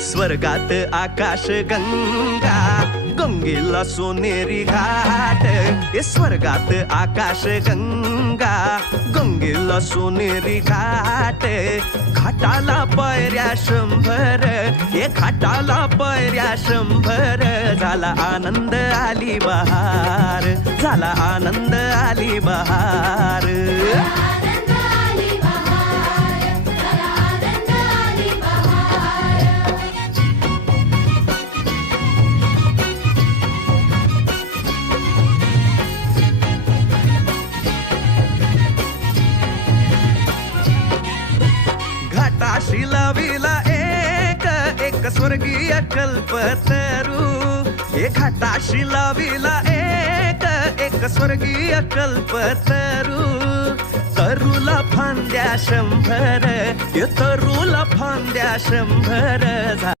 स्वर्गात आकाश गंगा, गंगेला सोनेरी घाट. स्वर्गात आकाश गंगा, गंगेला सोनेरी घाट. घाटाला पायऱ्या 100, घाटाला पायऱ्या 100. झाला आनंद आली बहार, झाला आनंद आली बहार. घाटाशी लाविला एक स्वर्गीय कल्पतरू. घाटाशी लाविला एक स्वर्गीय कल्पतरू. तरुला फांद्या 100, तरुला फांद्या 100.